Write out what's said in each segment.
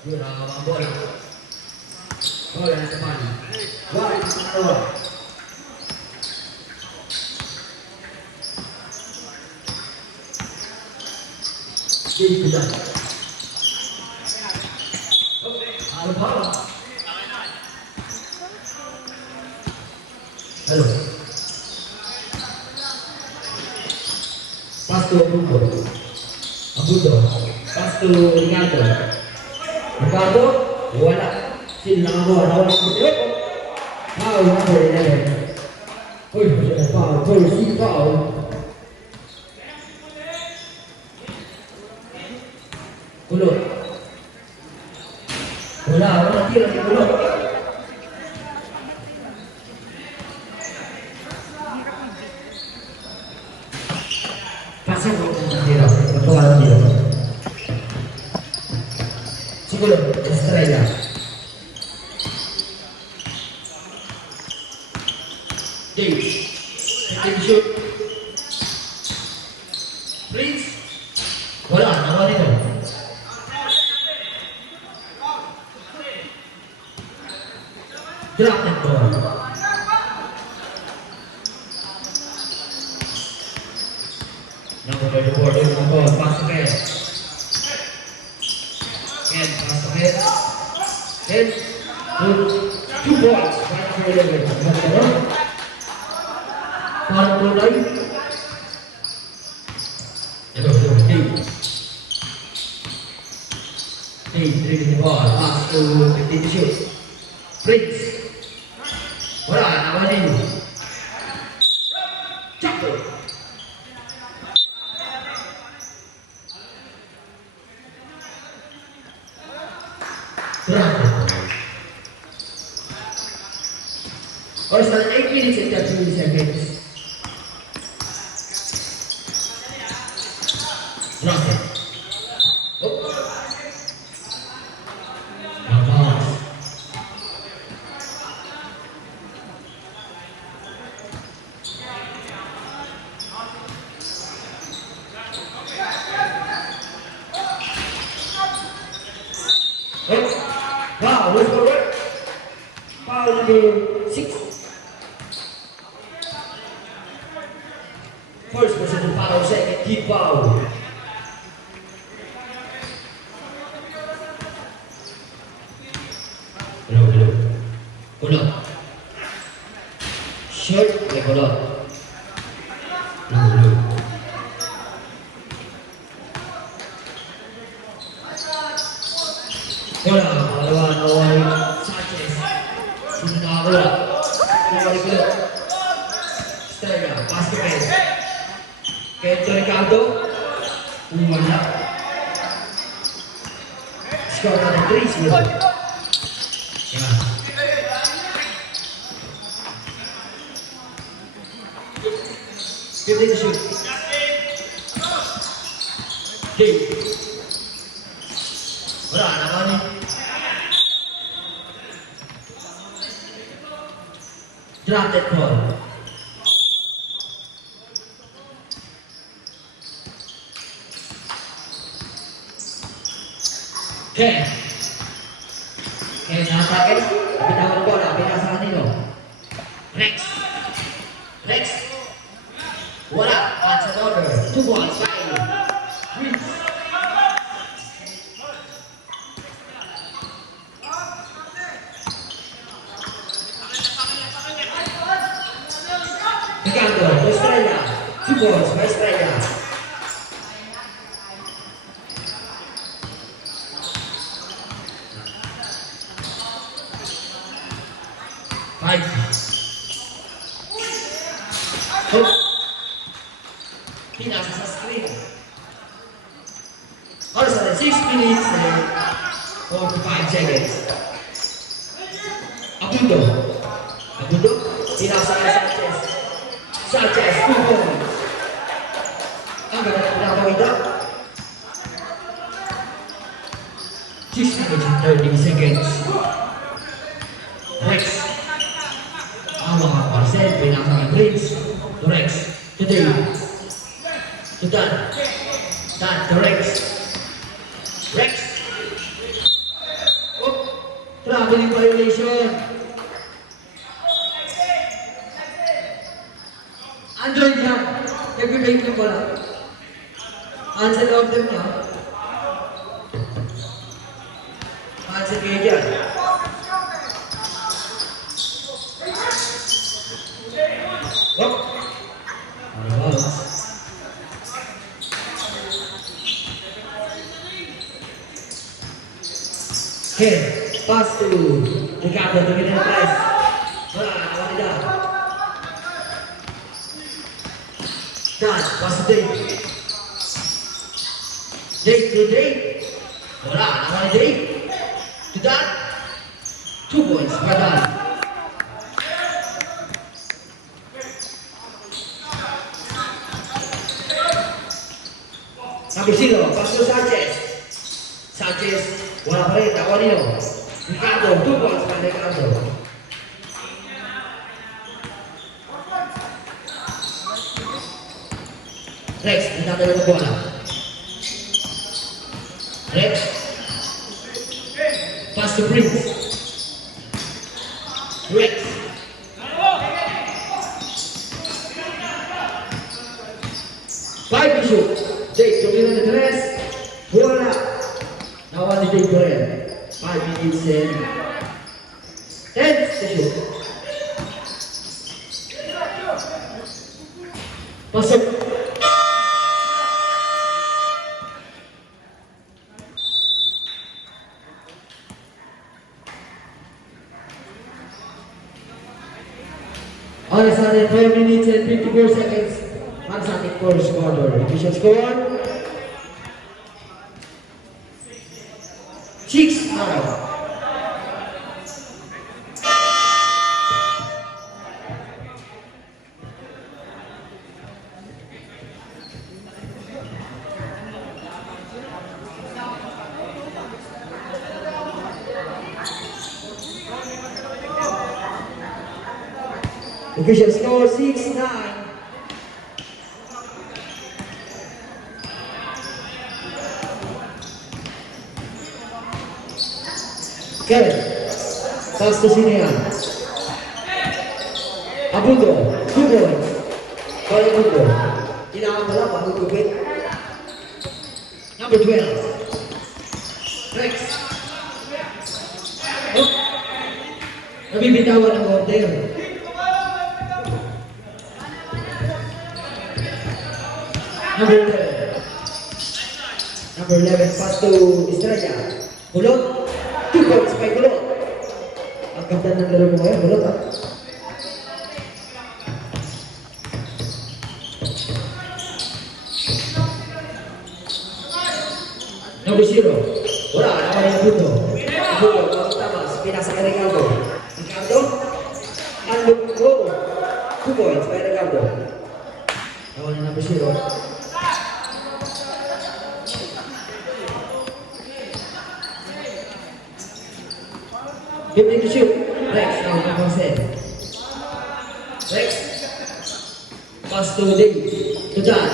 Yun ang mga bola. Bola na naman. Wala sa dalawa. Game ko dyan. Ano ba? Hello. Pasto Abudo. Abudo. Pasto Ricardo. Ricardo. Wala. Sino nakakuha? Nawala ko dito. Foul number 11. Uy, foul. First foul. Kulot. Wala tira si Kulot. Pasok ko ng tira. Natuwa ng tira. Si Kulot, Estrella. Dave. Take shoot. Prince. Wala, nawa dito. Drop that ball. Number 34, there's the ball. Pass ahead. Ken, pass ahead. Ken, two balls. Right for 11. Pass to right. Hello, Dave. Dave, dribbling the ball. Pass to 15 to shoot. Prince. Wala, naman din. Chapo. Bravo. Or sa 8 minutes and 30 seconds. Bravo. Oh. Wow, let's go right. Foul number 6. First person foul, second team foul. Hello. Kulot. Short, may kulot. Hello. Wala, Nawari Sanchez. Sino nakakula? Nawari Kulot. Estrella, basket. Kento Ricardo. Wala. Score na ng 3. Sino? Yan. Give it a shoot. Dave. Wala, naman eh. Drop that ball. Ken, nakatake. Bitawan ng bola. Pinasa kanino. Rex. Wala. Once another. 2 balls. 5. Prince. Ricardo, Estrella. 2 balls. Estrella. Pinasa sa screen. Oras na 6 minutes and 45 seconds. Abudo. Pinasa na Sanchez. 2 points. Ang ganda na pinakawin na. 6 minutes and 30 seconds. Rex. Ang mga Marcel, pinasa ng Prince. To Rex. Today. To Dan. Dan to Rex. gambling violation. Android yan. Nag-break na pala. Answer of them niya. Answer kayo dyan. Oh. Okay, pass to Ricardo to get in the press. Wala, nawala na. Dan, pass to Dave. Dave to Dave. Wala, nawala Dave. To Dan. 2 points for Dan. Number 0, pass to Sanchez. Sanchez, wala pa rin, tawa niyo. Ricardo, 2 points para Ricardo. Rex, dinadala ng bola. Rex. Pass to Prince. Rex. Five to shoot. Jake, tumira na 3. Wala. Nawala ni Jake Correa. 5 minutes and 10 to shoot. Pasok. Oras natin 5 minutes and 54 seconds. Ang sa ating first quarter. Official score 6-9. Official score 6-9. Kevin, pass to Sinean. Abundo, 2 points. Kaya Abundo. Kailangan mo lang, magugupit. Number 12. Rex. Oh. Nabibitawan ng order. Number 11. Number 11, pass to Estrella. Kulot. 2 points kay Kulot. Ang ganda ng laro mo ngayon, Kulot ha. Number 0. Wala, naman yung Abundo. Abundo, Pablo Tamas, pinasa kay Ricardo. Ricardo, unlock go. 2 points kay Ricardo. Naman yung number 0. Giving to shoot. Rex, now number 7. Rex. Pass to Dave. To Dan.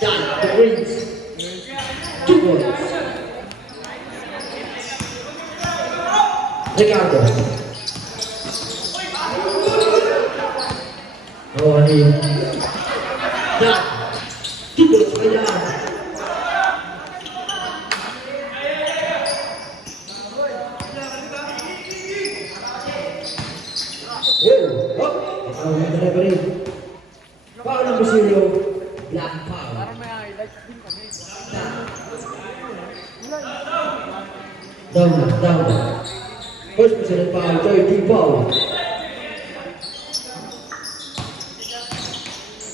Dan to Prince. 2 points. Ricardo. Oh, ano yun? Dan. 2 points kay Dan. Foul number 0, black foul. Down. First position foul, 30 foul.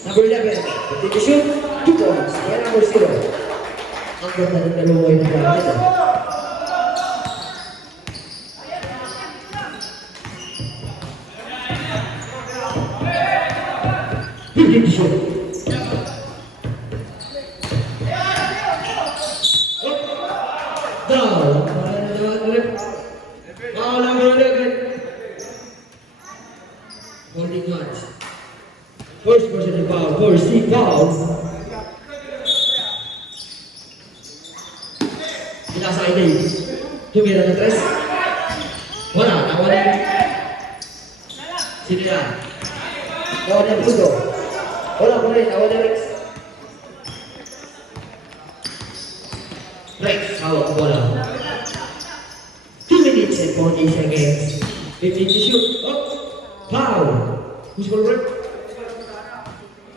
Number 11, take a shoot, 2 points. Kaya number 0. Ang ganda ng dalawa yung nagamit. Take a shoot. Down. Foul number 11. Holding hands. First person foul, first team foul. Pinasa ini. Tumira ng 3. awalin. Sini yan. Awalin puto. Wala ko rin, awalin Rex. Rex, hawak ko bola. 2 minutes and 40 seconds. 15 to shoot. Up. Foul. Who's gonna work?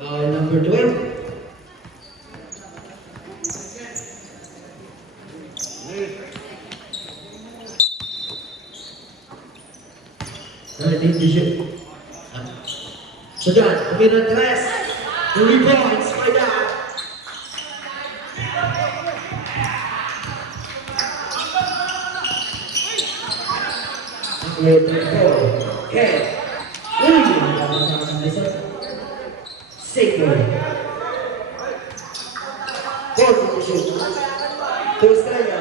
Foul number 12. To shoot. So done. Kumira tres. The rebound. Slide out. Number 34. Ken. Safer. 40 to shoot. To Estrella.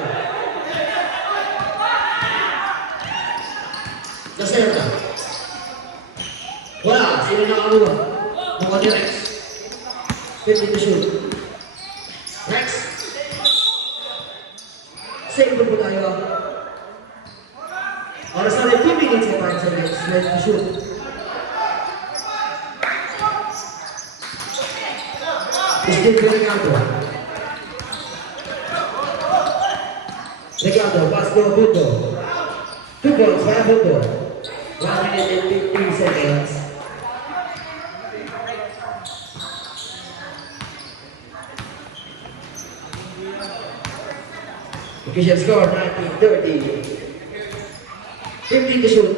Lacerda. Wala, sino nakakuha? Mga ni Rex. 50 to shoot. Rex. Save po tayo. Oras na 2 minutes and 5 seconds. Ready to shoot. Still Ricardo. Ricardo, pass to Buto. 2 points, para Buto. 1 minute and 15 seconds. Official score 19-30. 15 to shoot.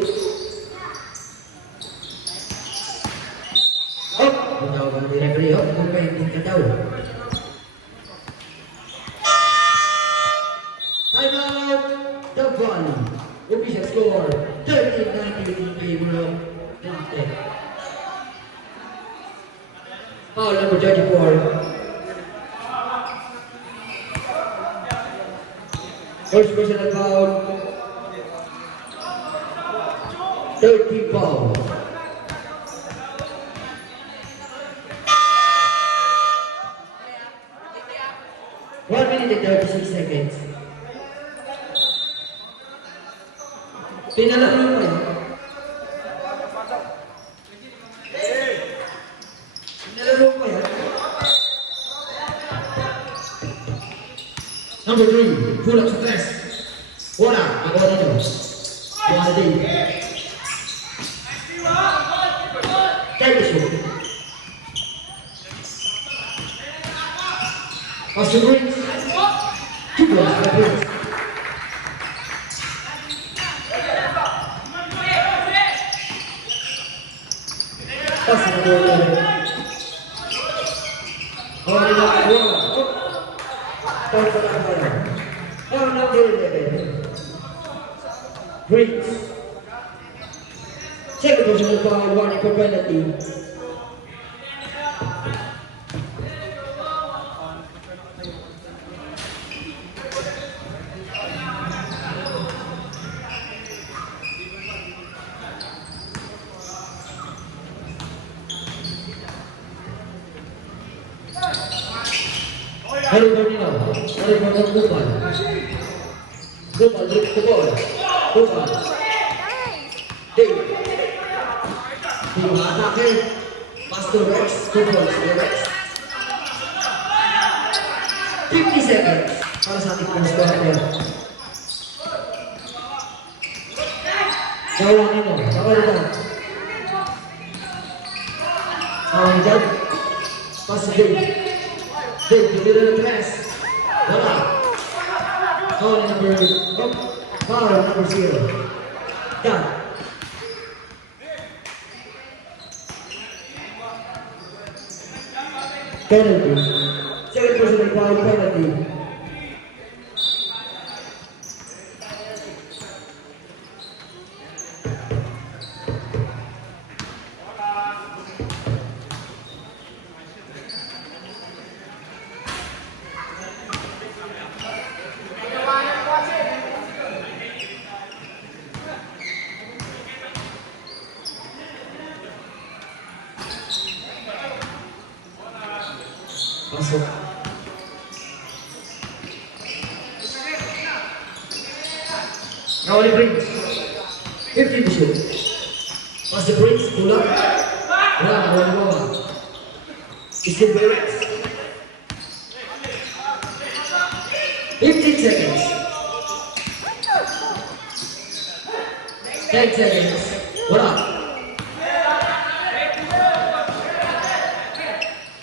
Up. Tawag ang referee. Up. Kung may hindi ka daw. Time out. The one. Official score 13-19 in favor of Dante. Foul number 34. First personal foul. 30 foul. One minute and 36 seconds. Pinalaro mo yan. Pinalaro mo yan. Number 3, pull up sa tres. Wala, magawa na nyo. Wala din. Take the shoot. Pass to Briggs. 2 points for Briggs. Pass to number 11. Only number 1. Point for number 1. Oh, number 11. Briggs. Second personal foul, warning for penalty. Hello, Bonino. Hello, Bonino. Kupal. Kupal, look the ball. Kupal. Dave. Atake. Pass to Rex. 2 points to Rex. 50 seconds para sa ating first quarter. Kawalan nino. Kawalan. Kawalan dyan. Pass to Dave. Dave, the middle of the press. Wala. Foul number 0. Done. Penalty. Second personal foul penalty. Masuk. Now Briggs. 15 to shoot. Pass the Prince, pull up. Wala. Still by Rex. 15 seconds. 10 seconds. Wala.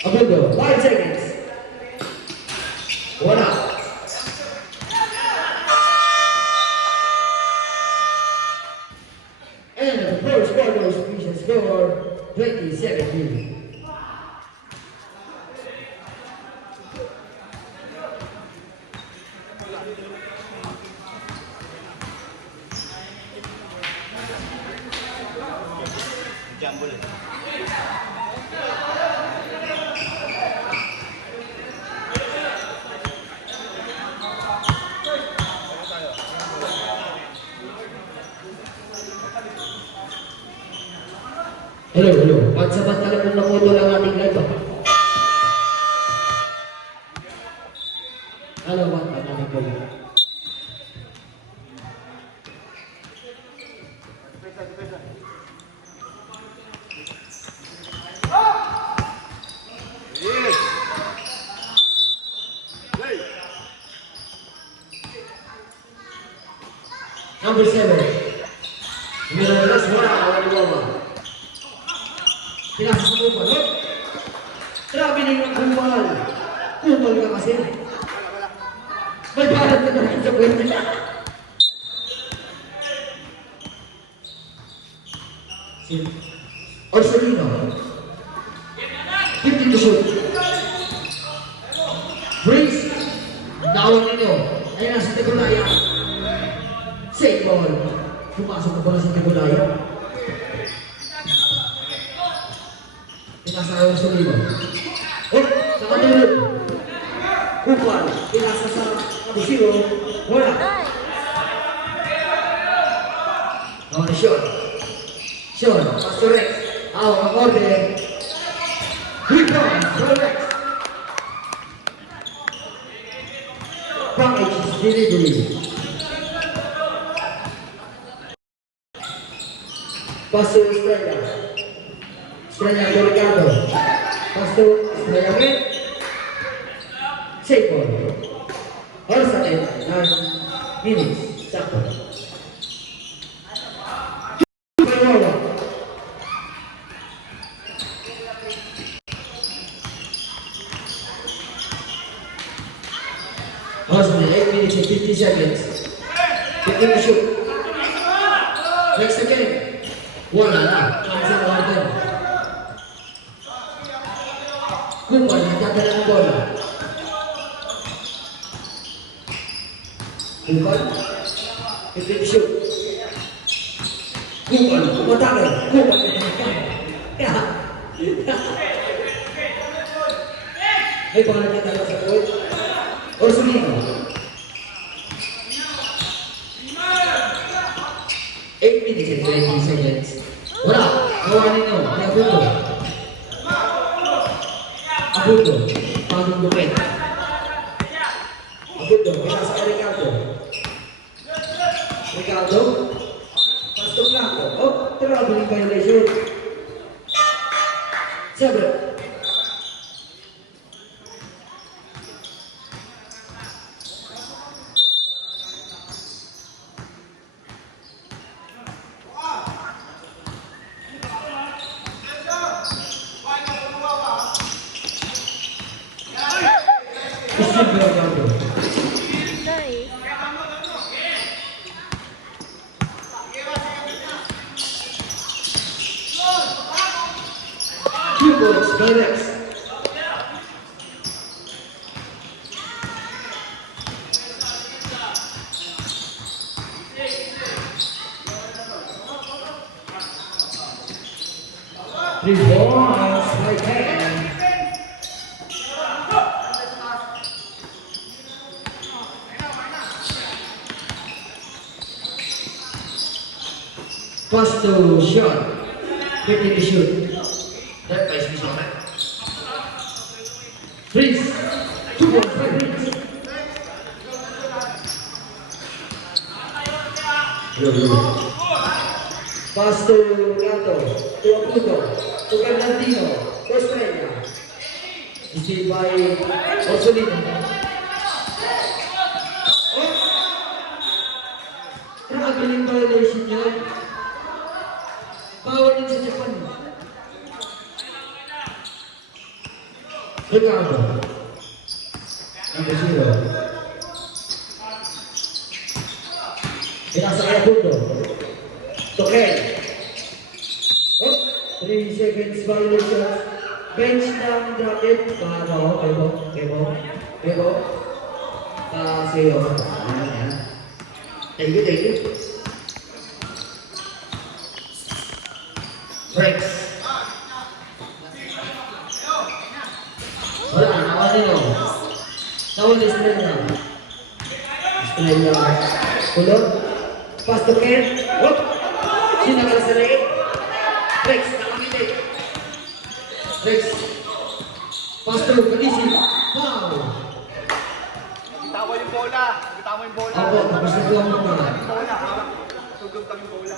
Abundo, 5 seconds. Wala. And the first quarter is score 20-17. Hello. Pansamantala kung nakuto lang ating live. Hello, what? Ano po? Number 7. Nilalas mo na awal mo. Pinasa sa kumpal, oh! Grabe na yung kumpal! Kumpal ka kasi! May balat ka na rin sa kwento niya! Orsolino 15 to shoot. Prince, naawag ninyo. Ayun na sa Tigulaya. Safe ball. Pumasok na pala sa Tigulaya. Pinasa sa Orsolino. Oh, nakatulog. Kupal, pinasa sa Abusiro. Wala. Now the shot. Shot, Pastor Rex. Out of order. Rebound, Rex. Package is delivery. Pastor Estrella. Estrella Delgado. Pastor Estrella Red. Safe ball. All sa 9 minutes. Sakto. Husband, 8 minutes and 50 seconds. 15 to shoot. Next again. Wala na. Cancel order. Kupal, nagdadala ng bola. Kupal. 15 to shoot. Kupal, umatake. Kupal, may pangalan niya tayo sa court. Orsolino. 8 minutes and 20 seconds. Wala. Kawanin nyo. Abundo. Abundo. Pagong bukit. Abundo. Pinasa ka Ricardo. Ricardo. Pastor Blanco. Oh, traveling violation. 7. Two points by Rex. Three points by Ken. Pass to shot. 50 to shoot. That place is on it. Prince. 2 points by Prince. Yo. Pass to Gato, to Aputo, to Bernardino, to Estrella. Received by Orsolino. Traveling violation yun. Power din sa Japan. Ricardo. Number 0. Pinasa kaya Puto. Token. 3 seconds violation. Bench ng bracket. Paano? Kebo. Kasi yun. Ayan. Thank you. Breaks. Wala, nakawala nyo. Nawala Estrella. Kulot. Pass to Ken. Whoop! Sinakal sa leeg. Breaks, nakamilig. Breaks. Pass to Kalisi. Wow! Tama yung bola. Ako, tapos na po ang mga. Tugod kami bola.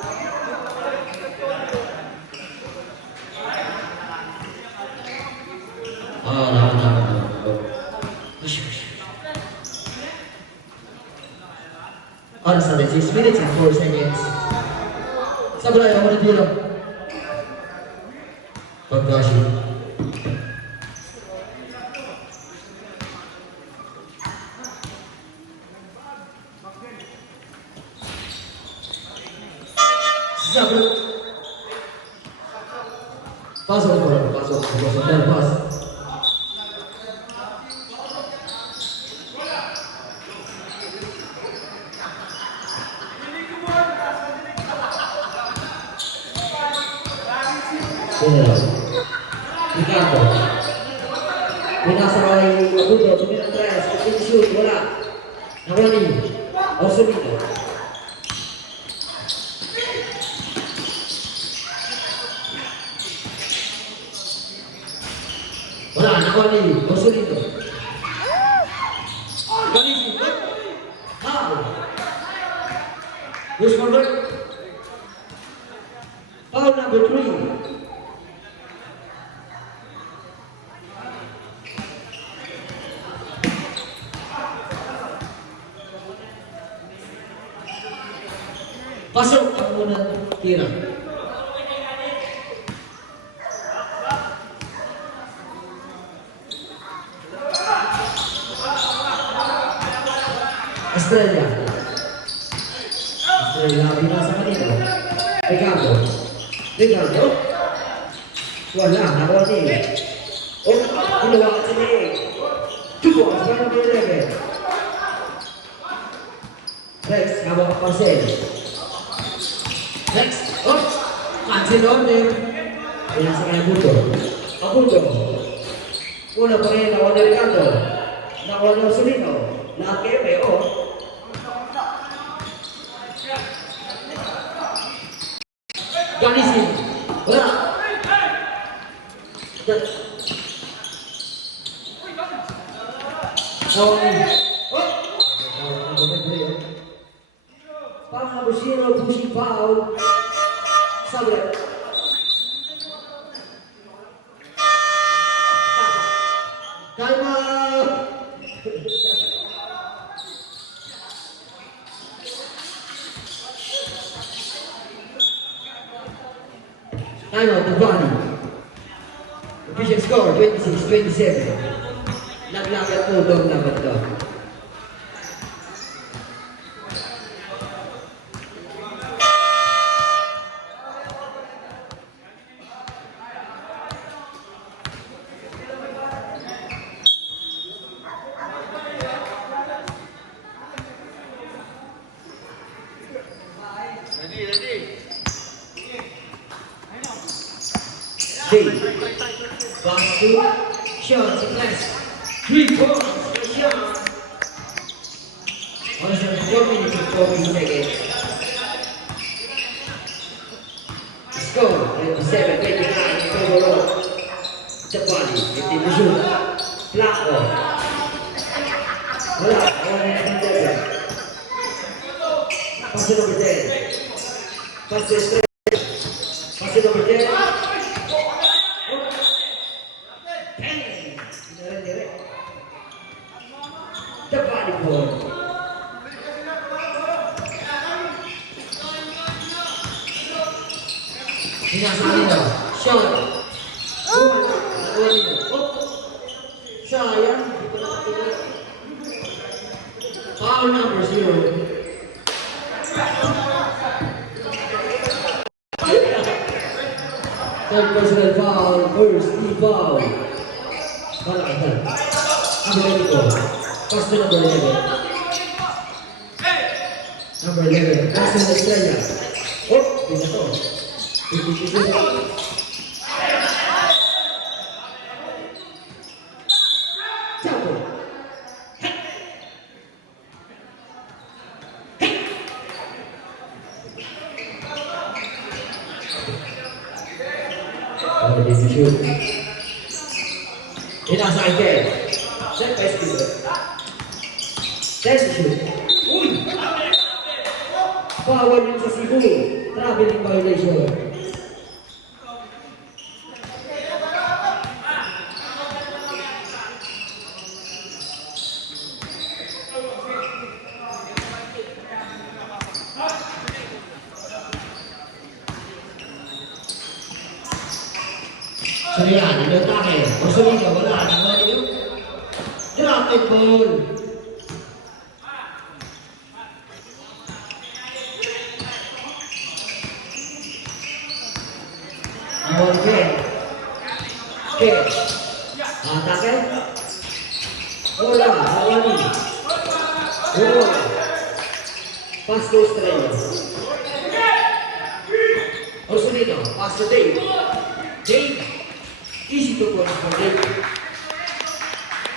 Oras natin, 6 minutes and 4 seconds. Sablay, ako na tira. Pagdashi. Sablay. Pasok. Pas. Ricardo. Pinasa kay Abuto, tumira tres, shoot, wala. Nawali. Orsolino. Wala, nawali. Orsolino. Kalisi. How? Who's for work? Foul number 3. Pasok ang unang tira. Estrella, binasa kanina. Ricardo. Wala, nawali. Ginawa ka sila eh. 2 points, para number 11. Rex, hawak ang parcel. Next, cancel order. Pinasa kay Abuto. Una pa rin, nawala Ricardo. Nawala Orsolino. Lahat kayo kayo, Kalisi. Wala. Pang-abusino, pushing foul. Sabre. Time out. Time out, the body. Official score, 26-27. Naglagat po doon naman doon. Ready. Pass to Sean, success. 3 points for Sean. Also 4 minutes and 14 seconds. Score 27-29 overall. Japan, 50 to shoot. Flaco. Wala, Pass to number 10. Pass to Estrella. The volleyball. Sinasali na. Shot. Sayang. Foul number 0. Third personal foul. First team foul. Malakad. Atletico. Pass to number 11. Number 11. Pass to Estrella. Oh, bisa to. 50-50. Chapo. Oh, this is shoot. Inasa again. Set by Steve. That's the shoot. Uy! Bawal yun sa Cebu. Traveling violation. So yan, ano tayo? Pagsunod ka, wala. Ano yun? Drop and ball. Amor Ben. Okay. Atake. Bola, Hawani. Bola. Pass to Estrella. Orsolino, pass to Dave. Dave. Easy to go for Dave.